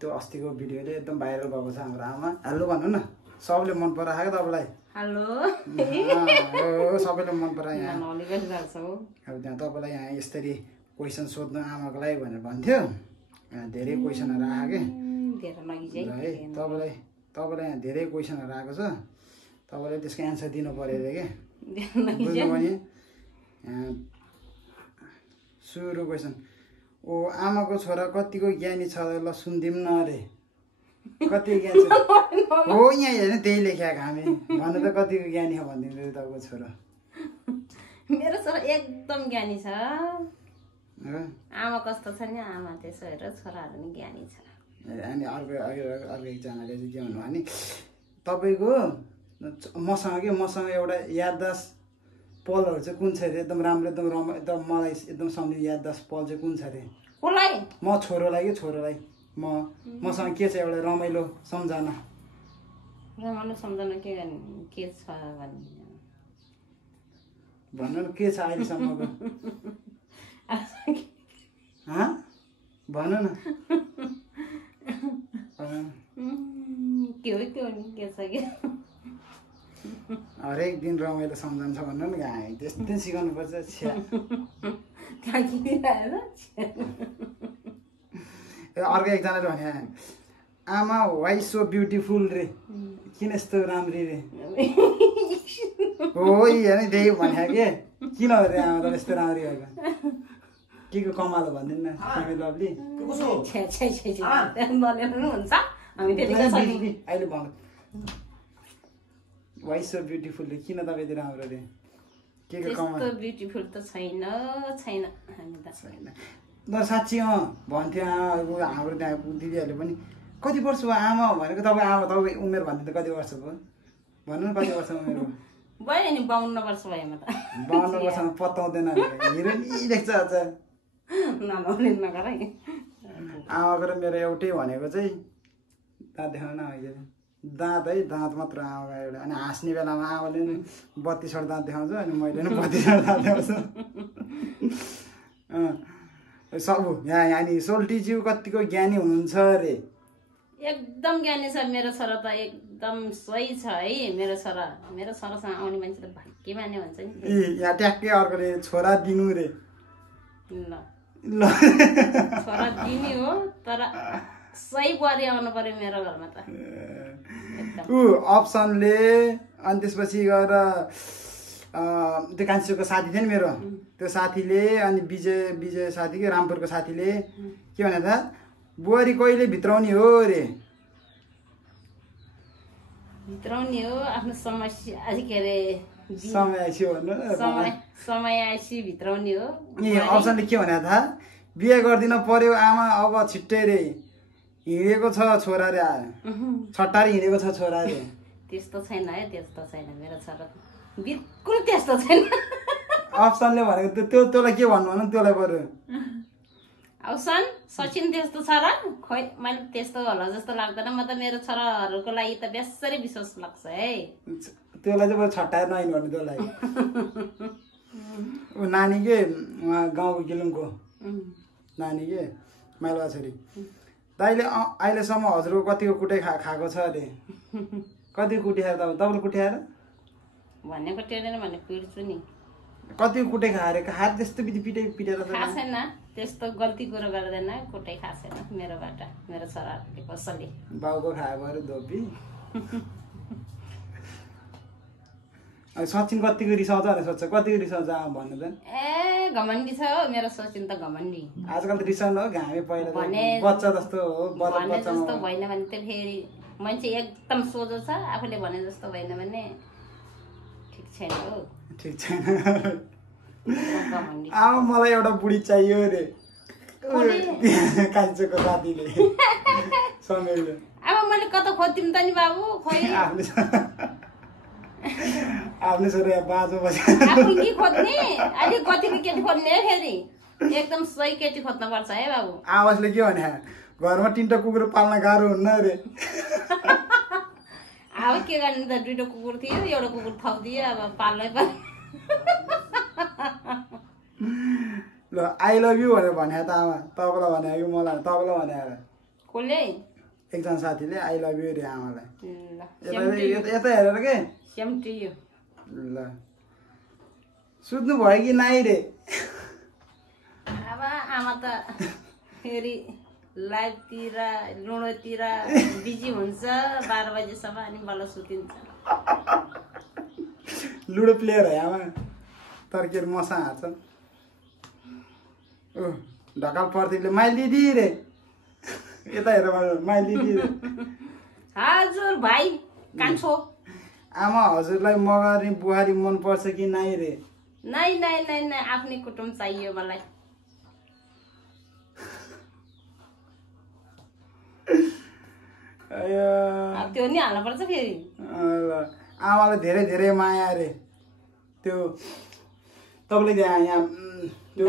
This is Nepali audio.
त्यो अस्तिको भिडियोले एकदम भाइरल भएको छ हाम्रो आमा हेलो भन्नु न सबले मन परायो तपाईँलाई हेलो सबैले मन परायो यहाँ अब त्यहाँ तपाईँलाई यहाँ यसरी क्वेसन सोध्नु आमाको लागि भनेर भन्थ्यो धेरै क्वेसनहरू आयो के है तपाईँलाई यहाँ धेरै क्वेसनहरू आएको छ तपाईँले त्यसको एन्सर दिनु पर्यो अरे के बुझ्नु भने सुरु क्वेसन ओ आमाको छोरा कतिको ज्ञानी छ ल सुनिदिउँ न अरे कति ज्ञानी छ हो यहाँ हेर्नु त्यही लेखेको हामी भन्नु त कतिको ज्ञानी छ भनिदिनु तपाईँको छोरा मेरो छोरा एकदम ज्ञानी छ आमा कस्तो छ नि आमा त्यसो हेरेर छोराहरू नि ज्ञानी छ अनि अर्को एकजनाले चाहिँ के भन्नु भने तपाईँको मसँग एउटा याददाश्त पलहरू चाहिँ कुन छ अरे एकदम राम्रो एकदम मलाई एकदम सम्झिने याददाश्त पल चाहिँ कुन छ अरे कसलाई म छोरोलाई मसँग के छ एउटा रमाइलो सम्झना के गर्ने के छ भन्नु न के छ अहिलेसम्मको भन न के छ के हरेक दिन रमाइलो सम्झन्छ भन्नु नि गाई त्यस्तै सिकाउनु पर्छ अर्को एकजनाले भने आमा वाइ सो ब्युटिफुल रे किन यस्तो राम्री रे हो हेर्नु त्यही भने के किन रे आमा त यस्तो राम्री भएको के को कमालो भनिदिनु न तिमी लभली अहिले भन वाइ सो ब्युटिफुल रे किन तपाईँ यति राम्रो रे के को कमालो ब्युटिफुल त छैन ल साँच्ची भन्थ्यो हाम्रो त्यहाँ दिदीहरूले पनि कति वर्ष भयो आमा भनेको तपाईँ उमेर भन्थ्यो त कति वर्ष भयो भन्नु न कति वर्ष उमेर भयो नि 52 वर्ष भयो म त 52 वर्षमा पत्ताउँदैन हिरो नि देख्छ अझ आमाको र मेरो एउटै भनेको चाहिँ दाँत देखाउन न अहिले दाँत है दाँत मात्र आमा एउटा अनि हाँस्ने बेलामा आमाले नि 32 दाँत देखाउँछ अनि मैले नि 32 दाँत देखाउँछु सब यहाँ सोल्टीज्यू कतिको ज्ञानी हुनुहुन्छ अरे एकदम ज्ञानी छ मेरो छोरा त एकदम सही छ है मेरो छोरासँग आउने मान्छे त भाग्यमानी हुन्छ नि यहाँ ट्याक्कै अर्कोले छोरा दिनु रे ल छोरा दिने हो तर सही बुहारी आउनु पर्यो मेरो घरमा त अप्सनले अनि त्यसपछि गएर त्यो कान्छीको साथी थियो नि मेरो त्यो साथीले अनि विजय साथी के रामपुरको साथीले के भने त बुहारी कहिले भित्राउने हो रे भित्राउने हो आफ्नो समस्या के अरे समय आइसक्यो भन्नु समय आइसी भित्राउने हो ए अप्सनले के भने थाहा बिहे गरिदिन पर्यो आमा अब छिट्टै रे हिँडेको छ छोरा रे छट्टारी हिँडेको छ छोरा रे त्यस्तो छैन है त्यस्तो छैन मेरो छोरा बिल्कुल त्यस्तो छैन अप्सनले भनेको तँलाई के भन्नु भन तँलाई बरु अप्सन सचिन त्यस्तो छ र खोइ मैले त्यस्तो होला जस्तो लाग्दैन म त मेरो छोराहरूको लागि त बेसरी विश्वास लाग्छ है तँलाई चाहिँ बरु छट्टाएर नहिँड्नु भन्नु तँलाई ऊ नानी के उहाँ गाउँको गिलुङको नानी के माइलवा छोरी दाइले अहिलेसम्म हजुरको कतिको कुटै खाएको छ अरे कतिको कुटिखाएर तपाईँले कुटिखाएर भनेको टेर्दैन भने पिट्छु नि कतिको कुटै खाएर त्यस्तो पिटेर खासेन त्यस्तो गल्ती कुरो गर्दैन कुटै खासेन मेरोबाट मेरो छोराहरूले कसैले बाउको खायो भयो धोपी सचिन कतिको रिसाउँछ भनेर सोध्छ कतिको रिसाउँछ भन्नु त ए घमण्डी छ हो मेरो सचिन त घमण्डी आजकल त रिसाउनु हो घामे पहिला बच्चा जस्तो हो भने जस्तो भएन भने त फेरि मान्छे एकदम सोझो छ आफूले भने जस्तो भएन भने ठिक छैन हो ठिक छैन अब मलाई एउटा बुढी चाहियो रे कान्छोको साथीले समयले अब मैले कता खोज्दिम त नि बाबु खोइ आफ्नो छोरा बाँझो बस्यो आफू के खोज्ने अलि कतिको केटी खोज्ने फेरि एकदम सही केटी खोज्नु पर्छ है बाबु आवाजले के भने घरमा 3टा कुकुर पाल्न गाह्रो हुन्न रे अब के गर्ने त 2टा कुकुर थियो एउटा कुकुर थपिदियो अब पाल्नै पर्यो ल आई लभ यु भनेर भने त आमा तपाईँलाई भने कि मलाई तपाईँलाई भने कसले एकजना साथीले आई लभ यु रे आमालाई ल यता हेरेर के सेम टु यु ल सुत्नु भयो कि नाइ रे अब आमा त फेरि लाइभतिर लुडोतिर बिजी हुन्छ 12 बजेसम्म अनि बल्ल सुतिन्छ लुडो प्लेयर है आमा तर्केर मसा हार्छ ओ ढकाल प्रदीपले माइल दिदी रे यता हेर माइल दिदी रे हजुर भाइ कान्छो आमा हजुरलाई मगरी बुहारी मन पर्छ कि नाइ रे नाइ नाइ नाइ नाइ आफ्नै कुटुम्ब चाहियो मलाई त्यो नि हाल्नु पर्छ फेरि आमालाई धेरै धेरै माया रे त्यो तपाईँले यहाँ त्यो